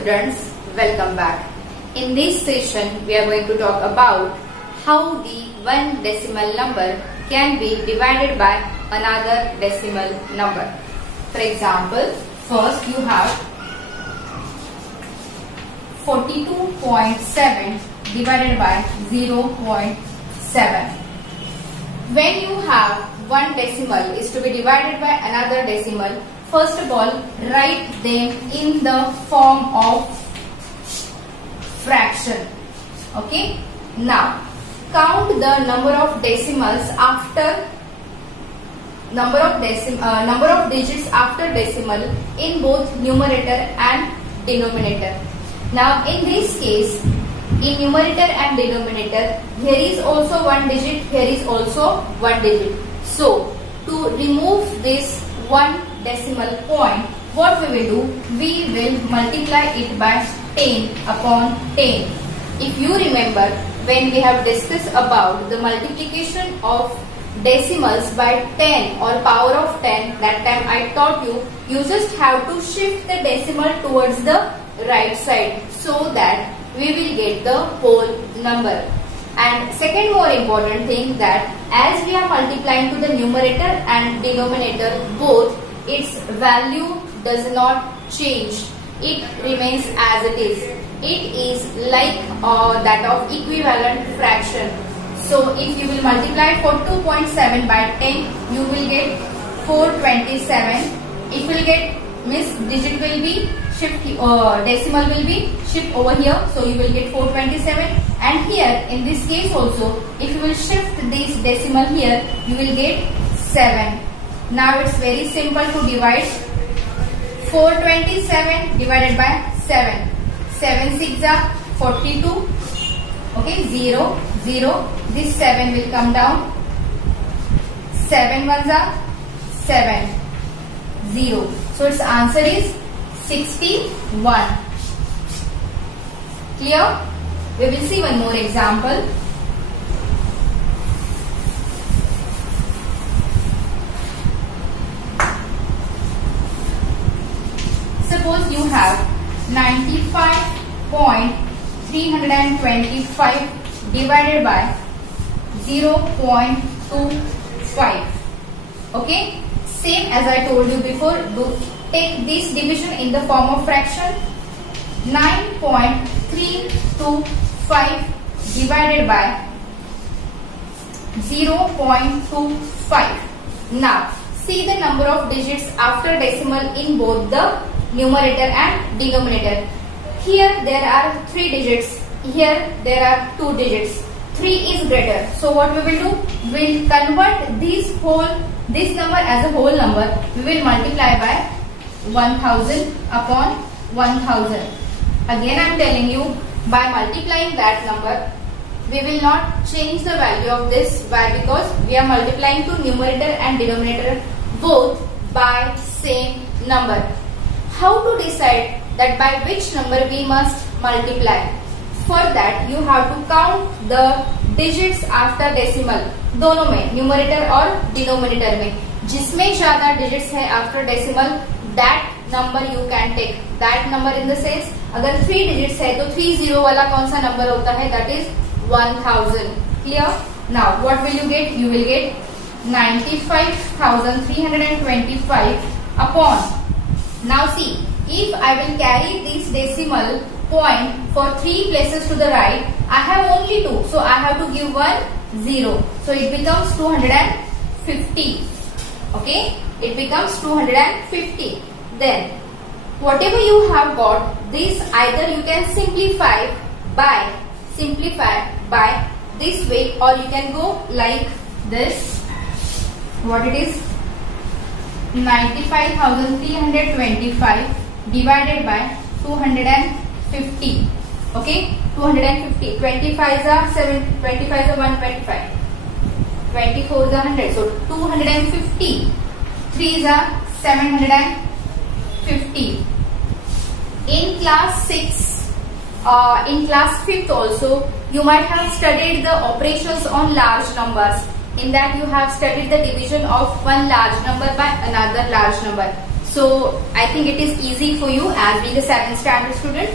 students, welcome back. In this session, we are going to talk about how the one decimal number can be divided by another decimal number. For example, first you have 42.7 divided by 0.7. When you have one decimal is to be divided by another decimal, first of all, write them in the form of fraction. Okay. Now, count the number of decimals after number of digits after decimal in both numerator and denominator. Now, in this case, in numerator and denominator, here is also one digit, here is also one digit. So, to remove this one decimal point, what we will do? We will multiply it by 10 upon 10. If you remember, when we have discussed about the multiplication of decimals by 10 or power of 10, that time I taught you, you just have to shift the decimal towards the right side so that we will get the whole number. And second more important thing, that as we are multiplying to the numerator and denominator both, its value does not change. It remains as it is. It is like that of equivalent fraction. So if you will multiply 42.7 by 10, you will get 427. If you will get digit will be shift, decimal will be shift over here, so you will get 427. And here in this case also, if you will shift this decimal here, you will get 7. Now it's very simple to divide. 427 divided by 7. 7 6 are 42. Okay, 0 0. This 7 will come down. 7 1s are 7 0. So its answer is 61. Clear? We will see one more example. Suppose you have 95.325 divided by 0.25. Okay? Same as I told you before, take this division in the form of fraction. 9.325 divided by 0.25. Now, see the number of digits after decimal in both the numerator and denominator. Here there are 3 digits. Here there are 2 digits. 3 is greater. So what we will do? We will convert this number as a whole number. We will multiply by 1000 upon 1000. Again I am telling you, by multiplying that number, we will not change the value of this. Why? Because we are multiplying to numerator and denominator both by same number. How to decide that by which number we must multiply? For that you have to count the digits after decimal. दोनों में, numerator और denominator में, जिसमें ज्यादा digits है after decimal, that number you can take. That number in the sense, अगर 3 digits है तो 30 वाला कौन सा number होता है? That is 1000. Clear? Now what will you get? You will get 95,325 upon. Now see, if I will carry this decimal point for 3 places to the right, I have only 2. So I have to give 1 0. So it becomes 250. Okay? It becomes 250. Then whatever you have got, this either you can simplify by this way, or you can go like this. What it is? 95,325 divided by 250. Okay, 250. 25 are 7. 25 are 125. 24 is 100. So 250. 3 are 750. In class 6, in class 5th also, you might have studied the operations on large numbers. In that you have studied the division of one large number by another large number. So I think it is easy for you as being a 7th standard student.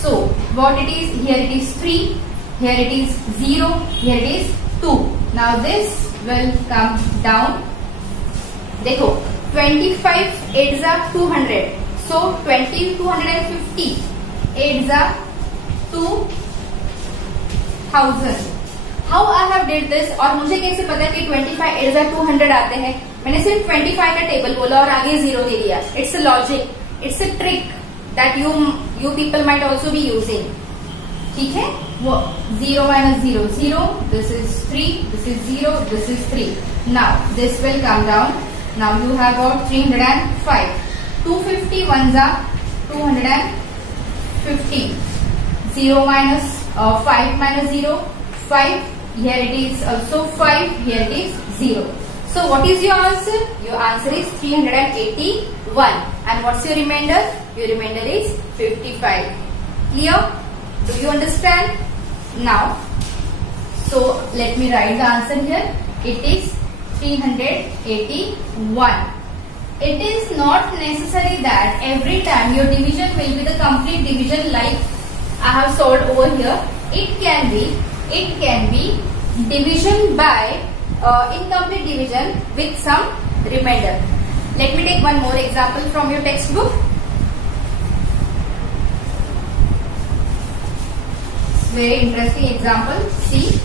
So what it is, here it is 3, here it is 0, here it is 2. Now this will come down. देखो 25 8s are 200. So 20 250 8s are 2000. How I have did this, और मुझे कैसे पता कि 25 8s are 200 आते हैं? मैंने सिर्फ 25 का टेबल बोला और आगे 0 दे दिया. It's a logic, it's a trick that you people might also be using. ठीक है, वो 0 minus 0 0, this is 3, this is 0, this is 3. Now this will come down. Now you have got 305. 250 ones are 250. 0 minus 5 minus 0 5. Here it is also 5. Here it is 0. So what is your answer? Your answer is 381. And what's your remainder? Your remainder is 55. Clear? Do you understand? Now, so let me write the answer here. It is 381. It is not necessary that every time your division will be the complete division like I have solved over here. It can be division by incomplete division with some remainder. Let me take one more example from your textbook. Very interesting example. See,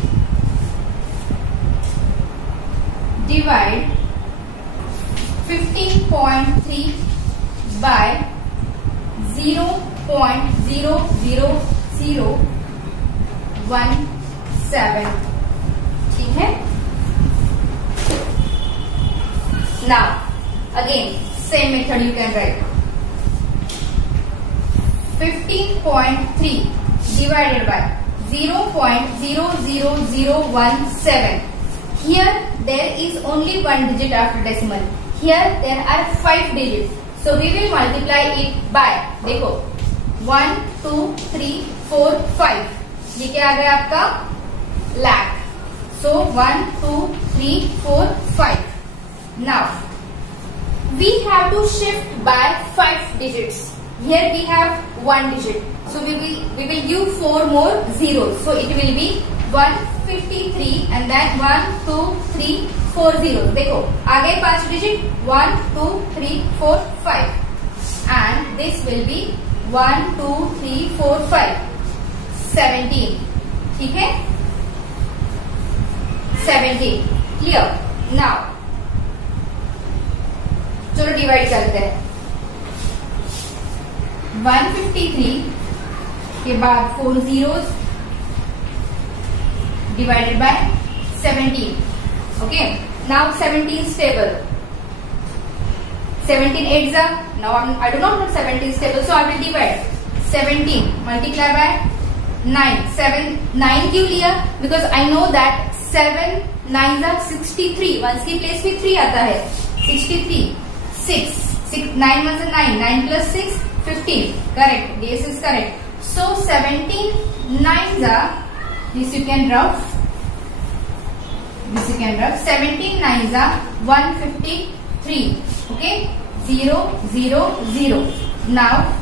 divide 15.3 by 0.00017. ठीक है. Now again same method you can write. 15.3 divided by 0.00017. Here there is only one digit after decimal. Here there are 5 digits. So we will multiply it by, देखो 1 2 3 4 5. ये क्या आ गया आपका? lakh. So 1 2 3 4 5. Now we have to shift by 5 digits. Here we have 1 digit. So we will give 4 more zeros. So it will be 153 and then 1 2 3 4 zeros. देखो आ गए 5 digit. 1 2 3 4 5 and this will be 1 2 3 4 5 17. ठीक है, 17. Clear? Now चलो divide करते हैं. 153 के बाद 4 zeros divided by 17. Okay. Now 17 is stable. 17 8s are. Now I do not know 17 is stable, so I will divide. 17 multiply by 9. 9 क्यों लिया? Because I know that 7 9s are 63. Ones की place में 3 आता है. 63. 6 9 ones are 9. 9 plus 6 15. Correct. This is correct. So 17 9s are. This you can rough. 17 9s are 153. Okay. 0 0 0. Now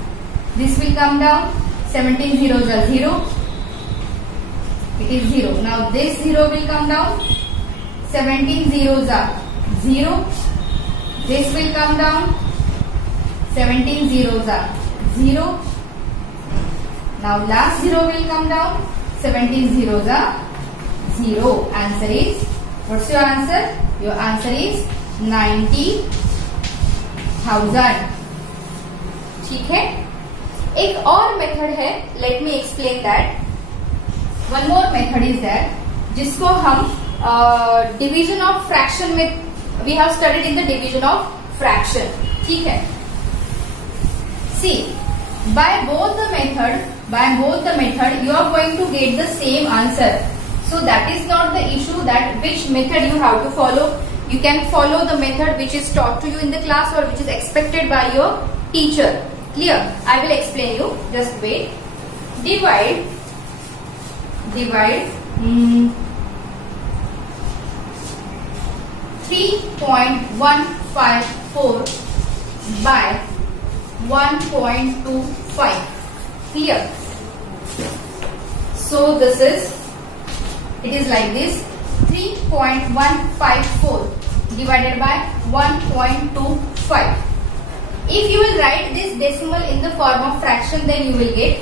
this will come down. 17 zeros are 0. It is 0. Now this 0 will come down. 17 zeros are 0. This will come down. 17 zeros are 0. Now last 0 will come down. 17 zeros are 0. Answer is, what's your answer? Your answer is 90,000. ठीक है. एक और method है. Let me explain that. One more method is that जिसको हम division of fraction में we have studied in the division of fraction. ठीक है. सी, by both the method you are going to get the same answer. So that is not the issue that which method you have to follow. You can follow the method which is taught to you in the class or which is expected by your teacher. Clear? I will explain you. Just wait. Divide 3.154 by 1.25. Clear? So this is, it is like this, 3.154 divided by 1.25. If you will write this decimal in the form of fraction, then you will get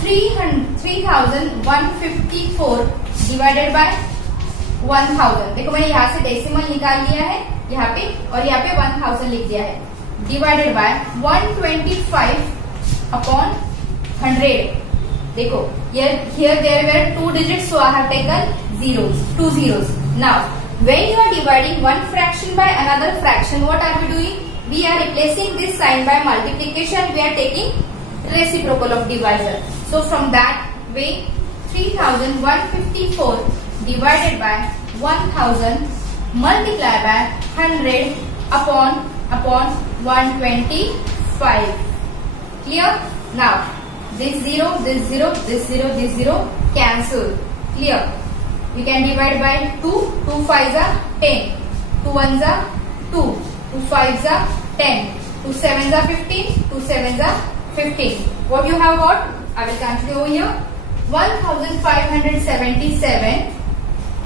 3154 divided by 1000. देखो मैंने यहाँ से decimal निकाल लिया है यहाँ पे, और यहाँ पे 1000 लिख दिया है, डिवाइडेड बाय 125 अपॉन 100. देखो here there were 2 digits, so I have taken zeros, 2 zeros. Now when you are dividing one fraction by another fraction, what are we doing? We are replacing this sign by multiplication. We are taking reciprocal of divisor. So from that way, 3154 divided by 1000 multiplied by 100 upon 125. Clear? Now this 0, this 0, this 0, this 0 cancel. Clear? We can divide by 2. 2 5s are 10. 2 1s are 2. 2 5s are 10. 2 7s are 15. 2 7s are 15. What you have got? I will continue over here. 1577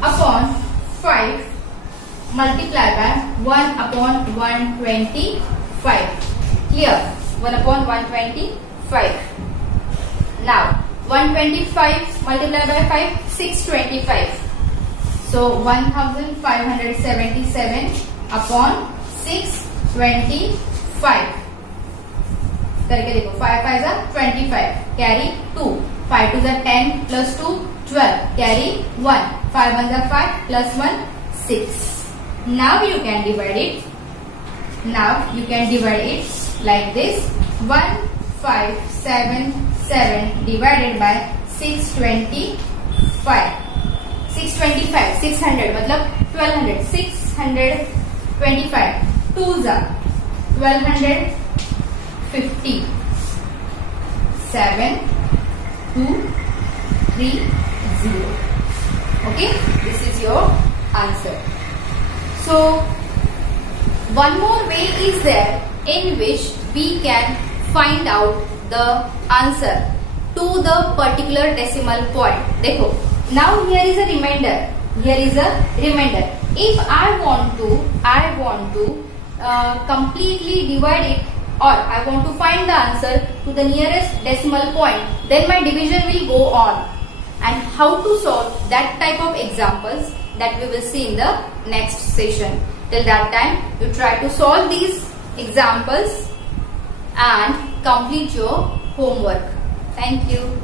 upon 5 multiplied by 1 upon 125. Clear? 1 upon 125. Now 125 multiplied by 5, 625. So 1577 upon 625. करके देखो 5 5s are 25, carry 2, 5 2s are 10 plus 2 12, carry 1, 5 1s are 5 plus 1 6. Now you can divide it. Now you can divide it like this: 1577 divided by 625. 600 मतलब 1200. 625. 2s are 1250. 7 2 3 0. Okay, this is your answer. So one more way is there in which we can find out the answer to the particular decimal point. देखो, now here is a remainder. Here is a remainder. If I want to completely divide it, or I want to find the answer to the nearest decimal point, then my division will go on. And how to solve that type of examples, that we will see in the next session. Till that time, you try to solve these examples and complete your homework. Thank you.